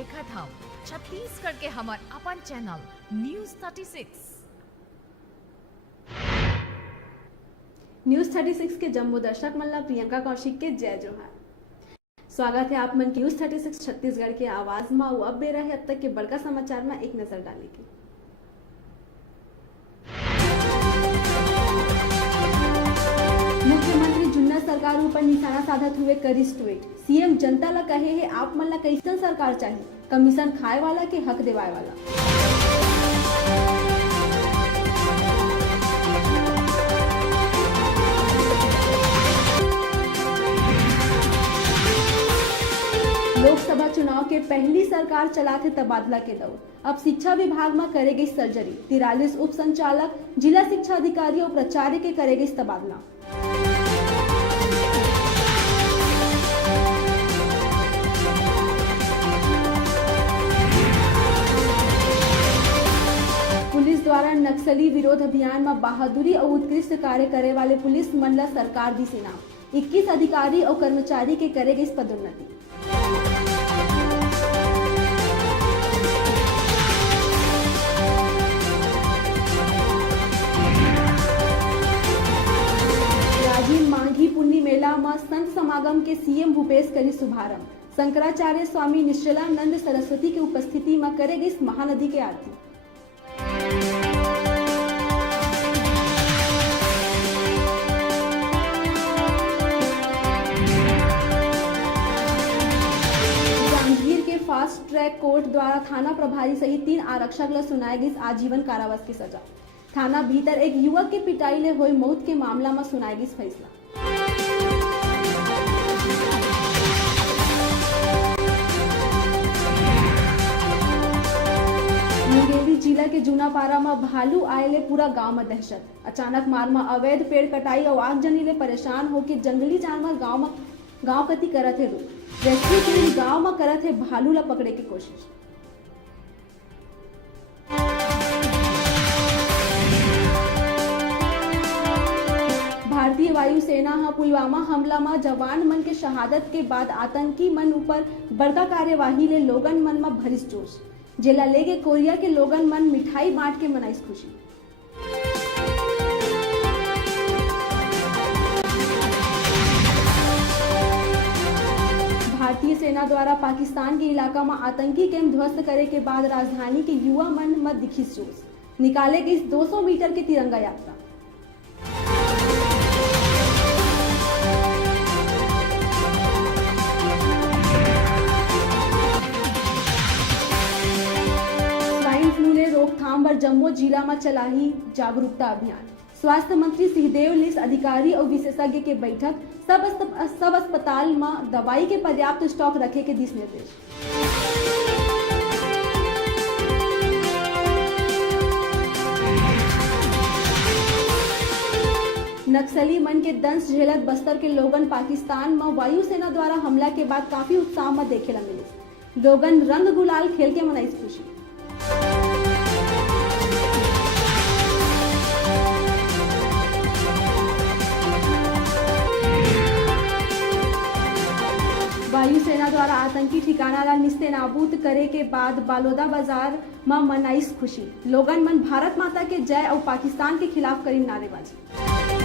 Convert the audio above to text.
देखा था छत्तीसगढ़ के हमार अपन चैनल न्यूज 36। न्यूज 36 के जम्मू दर्शक मल्ला प्रियंका कौशिक के जय जोहार। स्वागत है आप मन की न्यूज 36 छत्तीसगढ़ के आवाज में अब बेरा है अब तक के बड़का समाचार में एक नजर डालने की। मुख्यमंत्री जुन्ना सरकार ऊपर निशाना साधत हुए करिस ट्वीट। सीएम जनता ला कहे है आप मन ला कैसन सरकार चाहिए, कमीशन खाए वाला के हक दिवाए वाला। लोकसभा चुनाव के पहली सरकार चलाते तबादला के दौर। अब शिक्षा विभाग में करेगी सर्जरी। 43 उप संचालक, जिला शिक्षा अधिकारी और प्राचार्य के करेगी तबादला। पुलिस द्वारा नक्सली विरोध अभियान में बहादुरी और उत्कृष्ट कार्य करे वाले पुलिस मन ला सरकार दी इनाम। 21 अधिकारी और कर्मचारी के करेगी पदोन्नति। मांगी पुन्नी मेला में संत समागम के सीएम भूपेश करी शुभारंभ। शंकराचार्य स्वामी निश्चलानंद सरस्वती की उपस्थिति में करेगी इस महानदी के आरती। जांजगीर के फास्ट ट्रैक कोर्ट द्वारा थाना प्रभारी सहित 3 आरक्षक ला सुनाएगी आजीवन कारावास की सजा। थाना भीतर एक युवक के पिटाई ले हुई मौत के मामला में सुनाएगी फैसला। मुंगेली जिला के जूनापारा में भालू आये पूरा गांव में दहशत। अचानक मार में अवैध पेड़ कटाई और आगजनी ले परेशान होकर जंगली जानवर गांव कती करत है रुक। रेस्क्यू टीम गांव में करत है भालू ला पकड़े की कोशिश। भारतीय वायुसेना हा पुलवामा हमला में जवान मन के शहादत के बाद आतंकी मन ऊपर बड़का कार्यवाही ले लोगन मन में भरिस जोश। जेला लेके कोरिया के लोगन मन मिठाई बांट के मनाइस खुशी। भारतीय सेना द्वारा पाकिस्तान के इलाका में आतंकी कैंप ध्वस्त करे के बाद राजधानी के युवा मन में दिखिस जोश। निकाले गई 200 मीटर की तिरंगा यात्रा। रोकथाम पर जम्मू जिला में चला ही जागरूकता अभियान। स्वास्थ्य मंत्री सिंहदेव लिस अधिकारी और विशेषज्ञ के बैठक। सब अस्पताल में दवाई के पर्याप्त स्टॉक रखे के दिश निर्देश। नक्सली मन के दंश झेलत बस्तर के लोगन पाकिस्तान में वायुसेना द्वारा हमला के बाद काफी उत्साह में देखे ला मिले। लोगन रंग गुलाल खेल के मनाइस खुशी। वायुसेना द्वारा आतंकी ठिकाना ला निस्तेनाबूद करे के बाद बालोदा बाजार में मनाइस खुशी। लोगन मन भारत माता के जय और पाकिस्तान के खिलाफ करी नारेबाजी।